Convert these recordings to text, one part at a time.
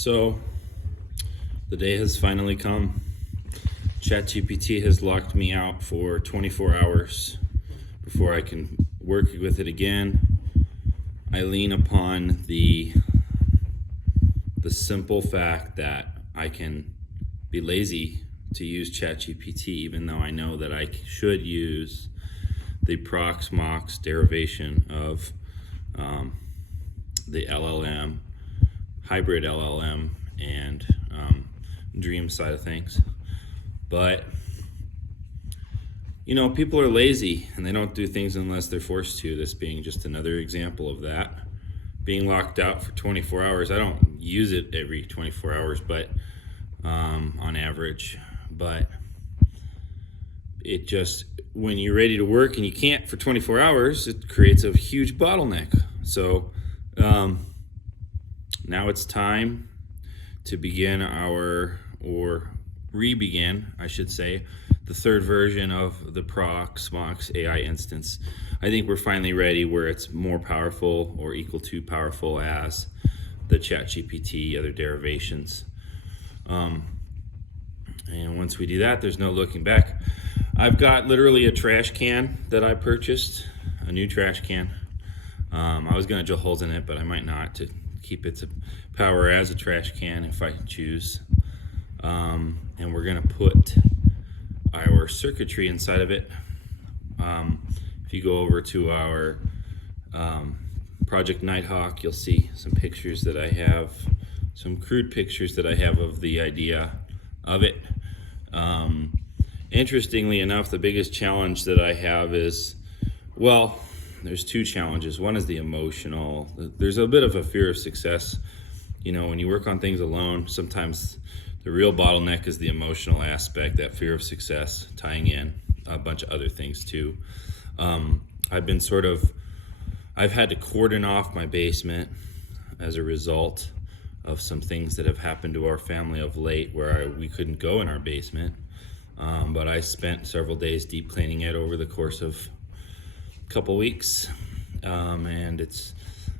So the day has finally come. ChatGPT has locked me out for 24 hours before I can work with it again. I lean upon the simple fact that I can be lazy to use ChatGPT, even though I know that I should use the prox-mox derivation of the LLM, hybrid LLM, and dream side of things. But you know, people are lazy and they don't do things unless they're forced to. This being just another example of that. Being locked out for 24 hours. I don't use it every 24 hours, but on average. But it just, when you're ready to work and you can't for 24 hours, it creates a huge bottleneck. So now it's time to begin or re-begin, I should say, the third version of the prox-mox AI instance. I think we're finally ready where it's more powerful or equal to powerful as the ChatGPT, other derivations. And once we do that, there's no looking back. I've got literally a trash can that I purchased, a new trash can. I was gonna drill holes in it, but I might not, to keep its power as a trash can if I choose. And we're gonna put our circuitry inside of it. If you go over to our Project Nighthawk, you'll see some pictures that I have, some crude pictures that I have of the idea of it. Interestingly enough, the biggest challenge that I have is, well, there's two challenges. One is the emotional. There's a bit of a fear of success. You know, when you work on things alone, sometimes the real bottleneck is the emotional aspect, that fear of success, tying in a bunch of other things too. I've had to cordon off my basement as a result of some things that have happened to our family of late, where we couldn't go in our basement. But I spent several days deep cleaning it over the course of a couple weeks. And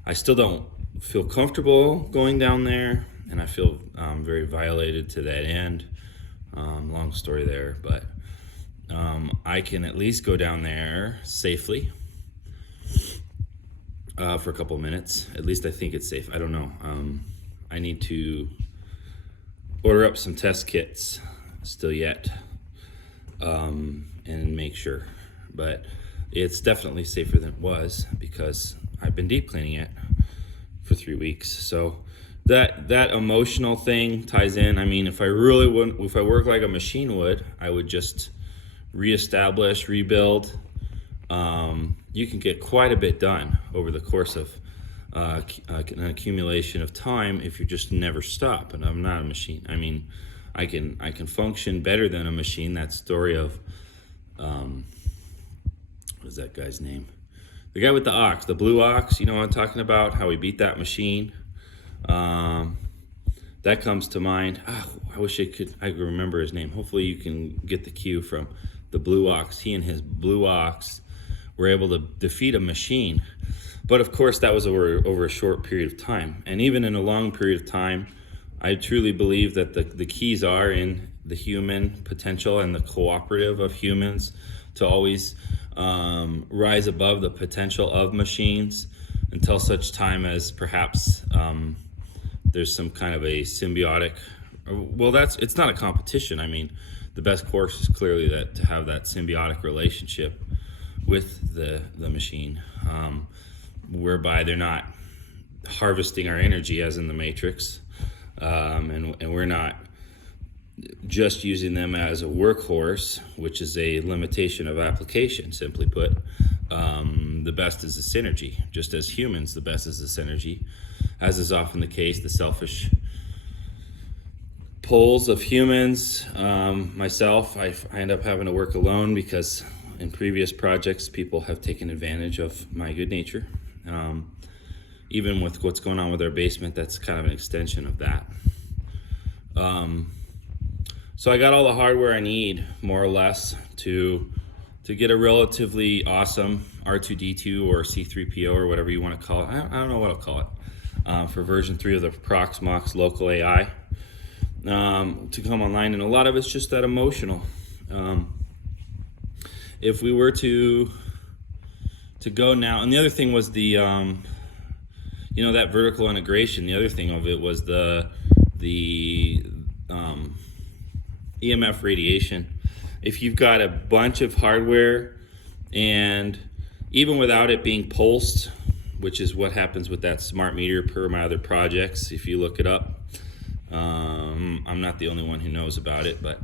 I still don't feel comfortable going down there, and I feel very violated to that end. Long story there, but I can at least go down there safely for a couple of minutes. At least I think it's safe. I don't know. I need to order up some test kits still yet, and make sure. But it's definitely safer than it was because I've been deep cleaning it for 3 weeks. So that emotional thing ties in. I mean, if I work like a machine would, I would just reestablish, rebuild. You can get quite a bit done over the course of an accumulation of time if you just never stop. And I'm not a machine. I mean, I can function better than a machine. That story of what is that guy's name? The guy with the ox, the blue ox. You know what I'm talking about? How he beat that machine. That comes to mind. I wish I could remember his name. Hopefully you can get the cue from the blue ox. He and his blue ox were able to defeat a machine. But of course that was over a short period of time. And even in a long period of time, I truly believe that the keys are in the human potential and the cooperative of humans to always rise above the potential of machines until such time as perhaps there's some kind of a symbiotic, well, it's not a competition. I mean, the best course is clearly that to have that symbiotic relationship with the machine, whereby they're not harvesting our energy as in the Matrix, and we're not just using them as a workhorse, which is a limitation of application. Simply put, the best is the synergy. Just as humans, the best is the synergy. As is often the case, the selfish poles of humans, myself, I end up having to work alone because in previous projects, people have taken advantage of my good nature. Even with what's going on with our basement, that's kind of an extension of that. So I got all the hardware I need, more or less, to get a relatively awesome R2-D2 or C3PO or whatever you want to call it. I don't know what I'll call it. for version 3 of the Proxmox local AI to come online, and a lot of it's just that emotional. If we were to go now, and the other thing was the that vertical integration. The other thing of it was the EMF radiation. If you've got a bunch of hardware, and even without it being pulsed, which is what happens with that smart meter per my other projects, if you look it up, I'm not the only one who knows about it, but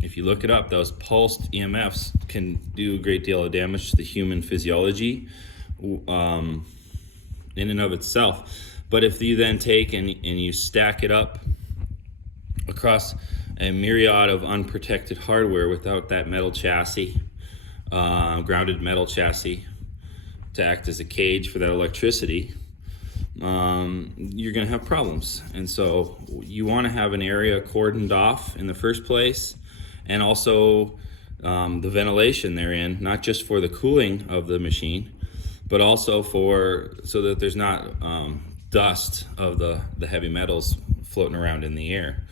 if you look it up, those pulsed EMFs can do a great deal of damage to the human physiology in and of itself. But if you then take and you stack it up across a myriad of unprotected hardware without that metal chassis, grounded metal chassis to act as a cage for that electricity, you're going to have problems. And so you want to have an area cordoned off in the first place, and also the ventilation therein, not just for the cooling of the machine, but also so that there's not dust of the heavy metals floating around in the air,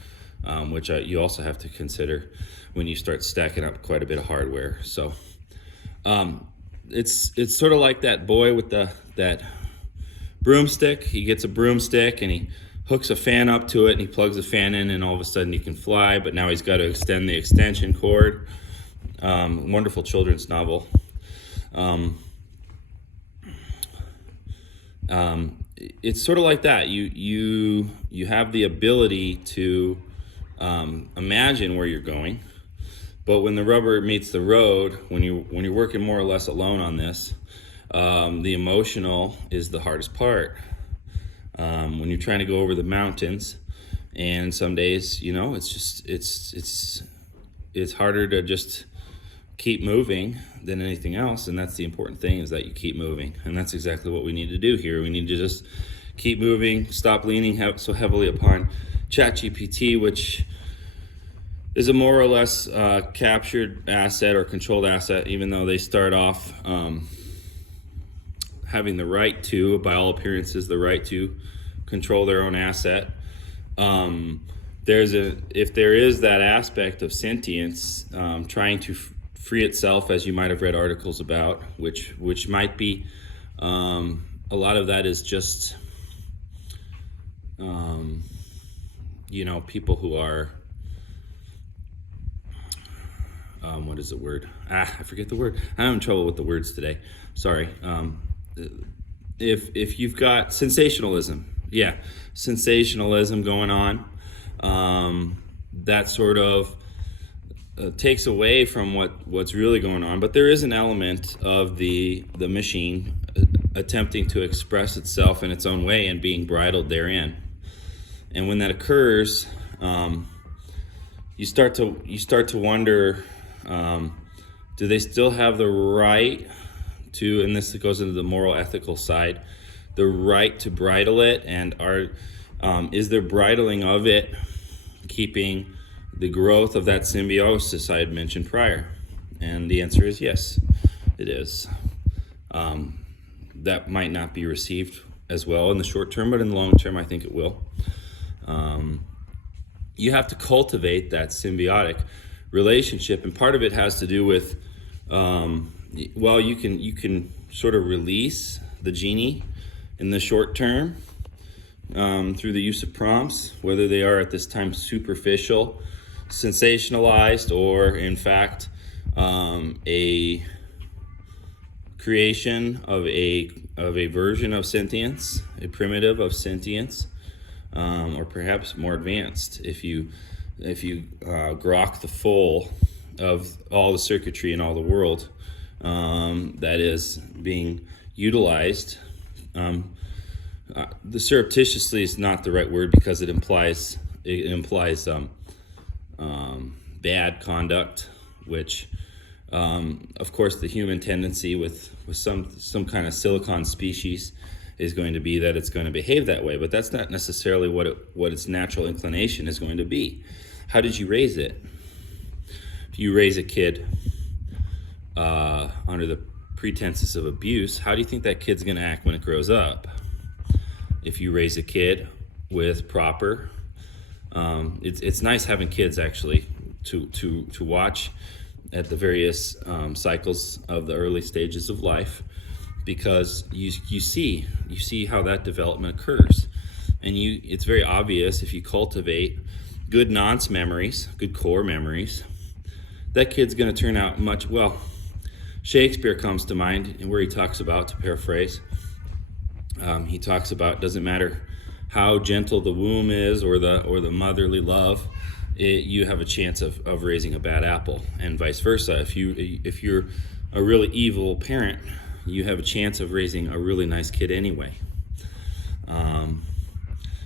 which you also have to consider when you start stacking up quite a bit of hardware. So it's sort of like that boy with that broomstick. He gets a broomstick and he hooks a fan up to it, and he plugs the fan in, and all of a sudden he can fly, but now he's got to extend the extension cord. Wonderful children's novel. It's sort of like that. You have the ability to imagine where you're going, but when the rubber meets the road, when you're working more or less alone on this, the emotional is the hardest part. When you're trying to go over the mountains, and some days, it's harder to just keep moving than anything else, and that's the important thing, is that you keep moving. And that's exactly what we need to do here. We need to just keep moving, stop leaning so heavily upon ChatGPT, which is a more or less captured asset or controlled asset, even though they start off having the right to, by all appearances, the right to control their own asset. If there is that aspect of sentience trying to free itself, as you might have read articles about, which might be a lot of that is just people who are what is the word? I forget the word. I'm having trouble with the words today. Sorry. If you've got sensationalism going on, that sort of takes away from what's really going on. But there is an element of the machine attempting to express itself in its own way and being bridled therein. And when that occurs, you start to wonder, do they still have the right to, and this goes into the moral ethical side, the right to bridle it, and is there bridling of it keeping the growth of that symbiosis I had mentioned prior? And the answer is yes, it is. That might not be received as well in the short term, but in the long term I think it will. You have to cultivate that symbiotic relationship, and part of it has to do with you can sort of release the genie in the short term through the use of prompts, whether they are at this time superficial, sensationalized, or in fact a creation of a version of sentience, a primitive of sentience, or perhaps more advanced if you grok the full of all the circuitry in all the world that is being utilized. The surreptitiously is not the right word, because it implies bad conduct, which of course the human tendency with some kind of silicon species is going to be that it's going to behave that way, but that's not necessarily what its natural inclination is going to be. How did you raise it? If you raise a kid under the pretenses of abuse, how do you think that kid's going to act when it grows up? if you raise a kid with proper, it's nice having kids actually to watch at the various cycles of the early stages of life, because you see how that development occurs, and it's very obvious if you cultivate good nonce memories, good core memories, that kid's going to turn out much well. Shakespeare comes to mind, where he talks about, to paraphrase, he talks about, doesn't matter how gentle the womb is or the motherly love, you have a chance of raising a bad apple, and vice versa. If you're a really evil parent, you have a chance of raising a really nice kid anyway.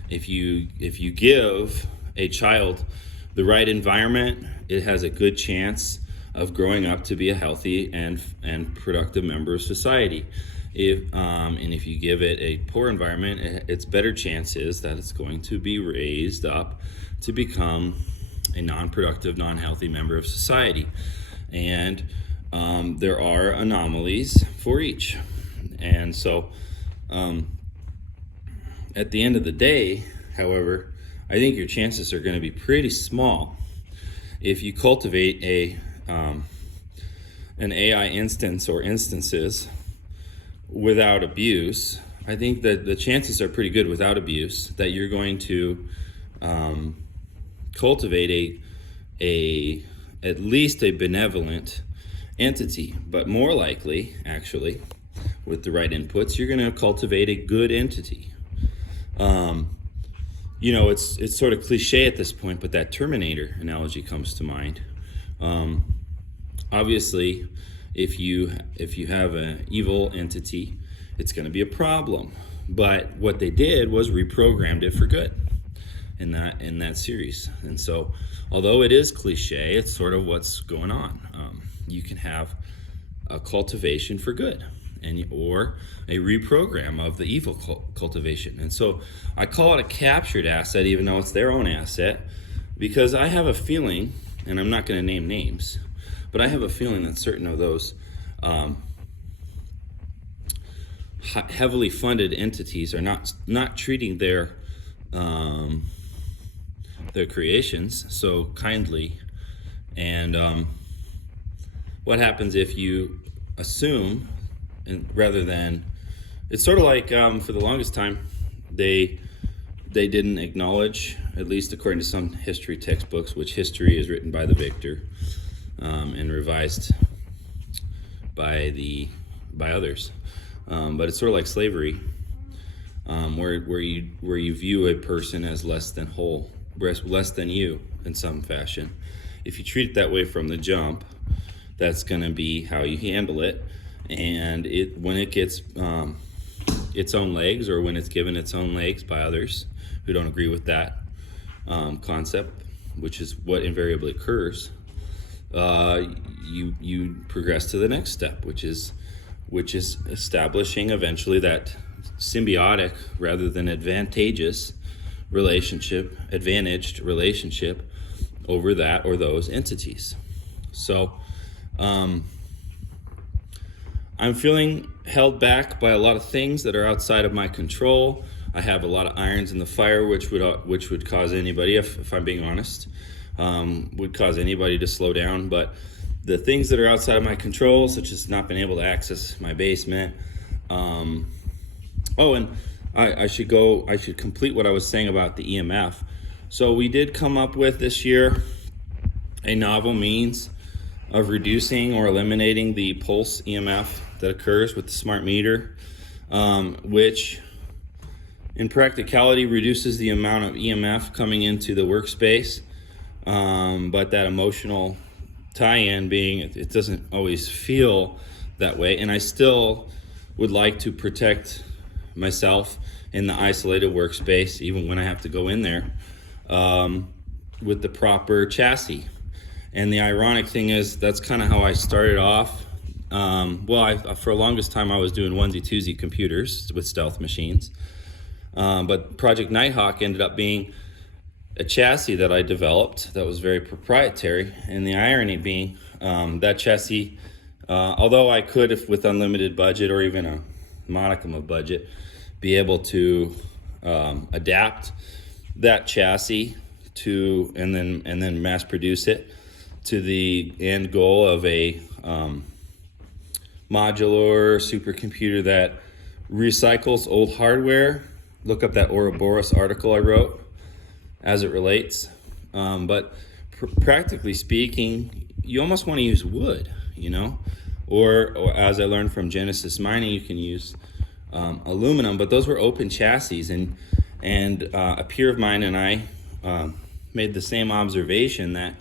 If you give a child the right environment, it has a good chance of growing up to be a healthy and productive member of society. If you give it a poor environment, its better chance is that it's going to be raised up to become a non-productive, non-healthy member of society. And there are anomalies for each. And so at the end of the day, however, I think your chances are going to be pretty small if you cultivate an AI instance or instances without abuse. I think that the chances are pretty good without abuse that you're going to cultivate at least a benevolent entity, but more likely, actually, with the right inputs, you're going to cultivate a good entity. It's sort of cliche at this point, but that Terminator analogy comes to mind. Obviously, if you have an evil entity, it's going to be a problem. But what they did was reprogrammed it for good in that series. And so, although it is cliche, it's sort of what's going on. You can have a cultivation for good, or a reprogram of the evil cultivation. And so I call it a captured asset, even though it's their own asset, because I have a feeling, and I'm not going to name names, but I have a feeling that certain of those heavily funded entities are not treating their creations so kindly. And what happens if you assume, and rather than, it's sort of like for the longest time they didn't acknowledge, at least according to some history textbooks, which history is written by the victor and revised by others, but it's sort of like slavery, where you view a person as less than whole, less than you in some fashion. If you treat it that way from the jump, that's going to be how you handle it. And when it gets its own legs, or when it's given its own legs by others who don't agree with that concept, which is what invariably occurs, you progress to the next step, which is establishing eventually that symbiotic rather than advantaged relationship over that or those entities. So I'm feeling held back by a lot of things that are outside of my control. I have a lot of irons in the fire, which would cause anybody, if I'm being honest, would cause anybody to slow down. But the things that are outside of my control, such as not being able to access my basement. And I should complete what I was saying about the EMF. So we did come up with this year a novel means of reducing or eliminating the pulse EMF that occurs with the smart meter, which in practicality reduces the amount of EMF coming into the workspace, but that emotional tie-in being it doesn't always feel that way. And I still would like to protect myself in the isolated workspace, even when I have to go in there, with the proper chassis. And the ironic thing is, that's kind of how I started off. For the longest time I was doing onesie-twosie computers with stealth machines. But Project Nighthawk ended up being a chassis that I developed that was very proprietary. And the irony being, that chassis, although I could, if with unlimited budget or even a modicum of budget, be able to adapt that chassis to, and then mass produce it to the end goal of a modular supercomputer that recycles old hardware. Look up that Ouroboros article I wrote as it relates. But practically speaking, you almost want to use wood, or as I learned from Genesis Mining, you can use aluminum. But those were open chassis, and a peer of mine and I made the same observation that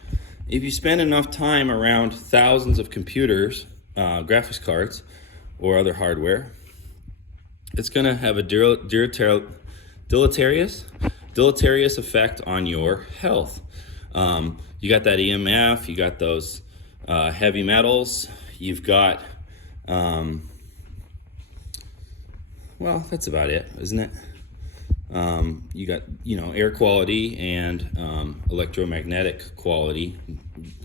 if you spend enough time around thousands of computers, graphics cards, or other hardware, it's going to have a deleterious effect on your health. You got that EMF, you got those heavy metals, you've got, well, that's about it, isn't it? You got, air quality and electromagnetic quality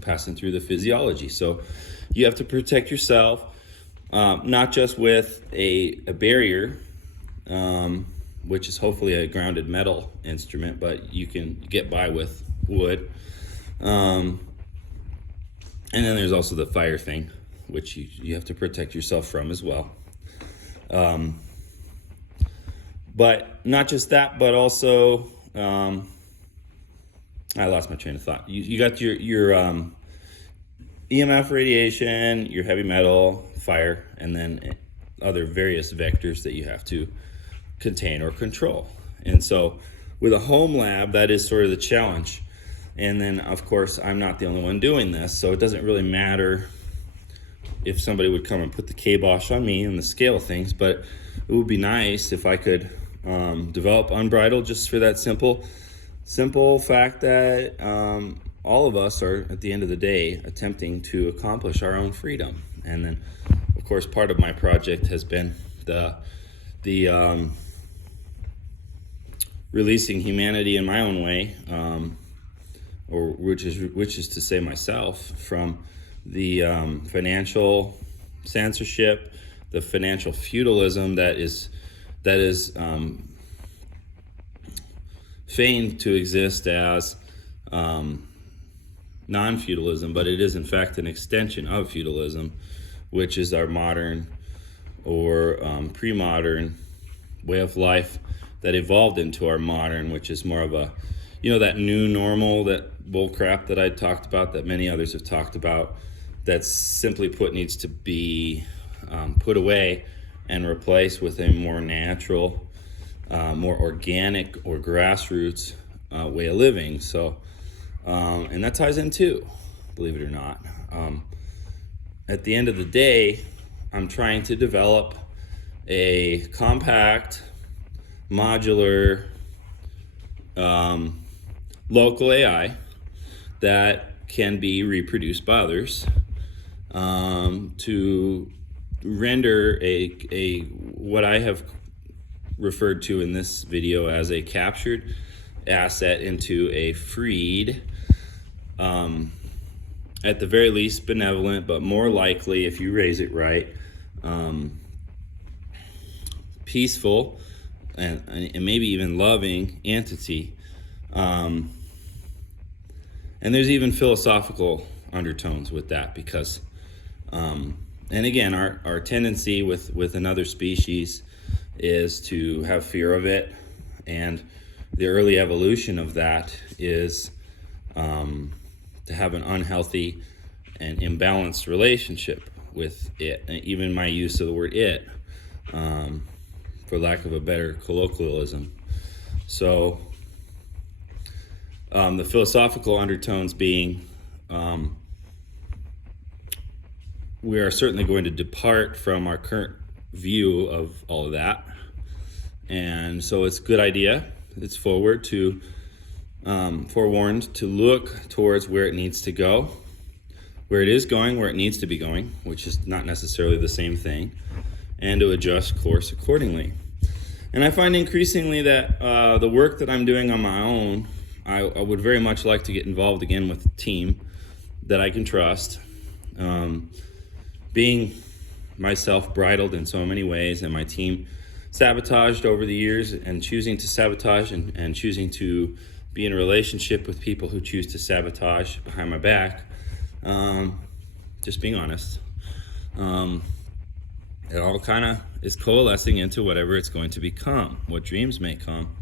passing through the physiology. So you have to protect yourself, not just with a barrier, which is hopefully a grounded metal instrument, but you can get by with wood. And then there's also the fire thing, which you have to protect yourself from as well. But not just that, but also, I lost my train of thought. You got your EMF radiation, your heavy metal, fire, and then other various vectors that you have to contain or control. And so with a home lab, that is sort of the challenge. And then, of course, I'm not the only one doing this, so it doesn't really matter if somebody would come and put the kibosh on me and the scale of things, but it would be nice if I could develop Unbridled just for that simple fact that all of us are, at the end of the day, attempting to accomplish our own freedom. And then, of course, part of my project has been the releasing humanity in my own way, or which is to say myself, from the financial censorship, the financial feudalism that is feigned to exist as non-feudalism, but it is in fact an extension of feudalism, which is our modern or pre-modern way of life that evolved into our modern, which is more of a, that new normal, that bull crap that I talked about, that many others have talked about, that simply put needs to be put away and replaced with a more natural, more organic or grassroots way of living. So, and that ties in too, believe it or not. At the end of the day, I'm trying to develop a compact, modular, local AI that can be reproduced by others, to render a what I have referred to in this video as a captured asset into a freed, at the very least benevolent, but more likely, if you raise it right, peaceful and maybe even loving entity. And there's even philosophical undertones with that, because and again, our tendency with another species is to have fear of it, and the early evolution of that is to have an unhealthy and imbalanced relationship with it. And even my use of the word "it," for lack of a better colloquialism. So the philosophical undertones being, we are certainly going to depart from our current view of all of that. And so it's a good idea, it's forewarned to look towards where it needs to go, where it is going, where it needs to be going, which is not necessarily the same thing, and to adjust course accordingly. And I find increasingly that the work that I'm doing on my own, I would very much like to get involved again with a team that I can trust. Being myself bridled in so many ways, and my team sabotaged over the years, and choosing to sabotage and choosing to be in a relationship with people who choose to sabotage behind my back. Just being honest. It all kind of is coalescing into whatever it's going to become, what dreams may come.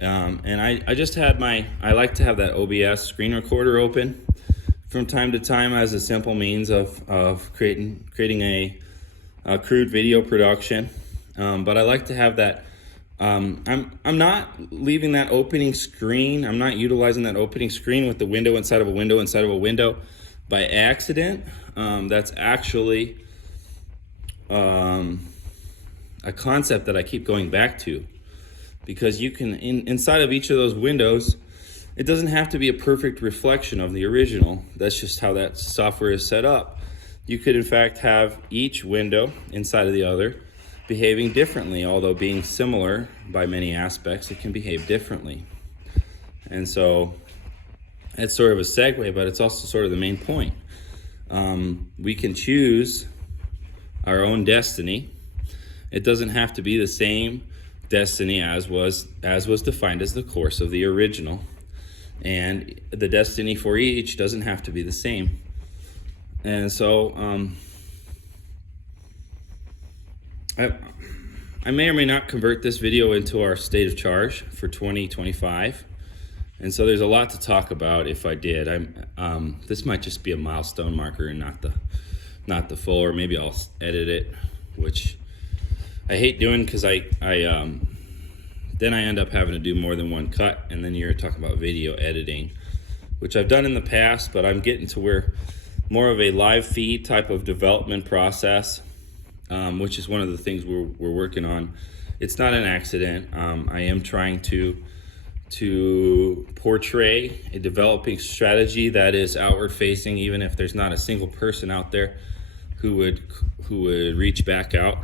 And I just had I like to have that OBS screen recorder open from time to time as a simple means of creating a crude video production. But I like to have that. I'm not leaving that opening screen. I'm not utilizing that opening screen with the window inside of a window inside of a window by accident. That's actually a concept that I keep going back to, because you can inside of each of those windows, it doesn't have to be a perfect reflection of the original. That's just how that software is set up. You could in fact have each window inside of the other behaving differently, although being similar by many aspects, it can behave differently. And so it's sort of a segue, but it's also sort of the main point. We can choose our own destiny. It doesn't have to be the same destiny as was defined as the course of the original, and the destiny for each doesn't have to be the same. And so I may or may not convert this video into our state of charge for 2025, and so there's a lot to talk about. If I did, this might just be a milestone marker and not the full, or maybe I'll edit it, which I hate doing, because then I end up having to do more than one cut, and then you're talking about video editing, which I've done in the past, but I'm getting to where more of a live feed type of development process, which is one of the things we're working on. It's not an accident. I am trying to portray a developing strategy that is outward facing, even if there's not a single person out there who would reach back out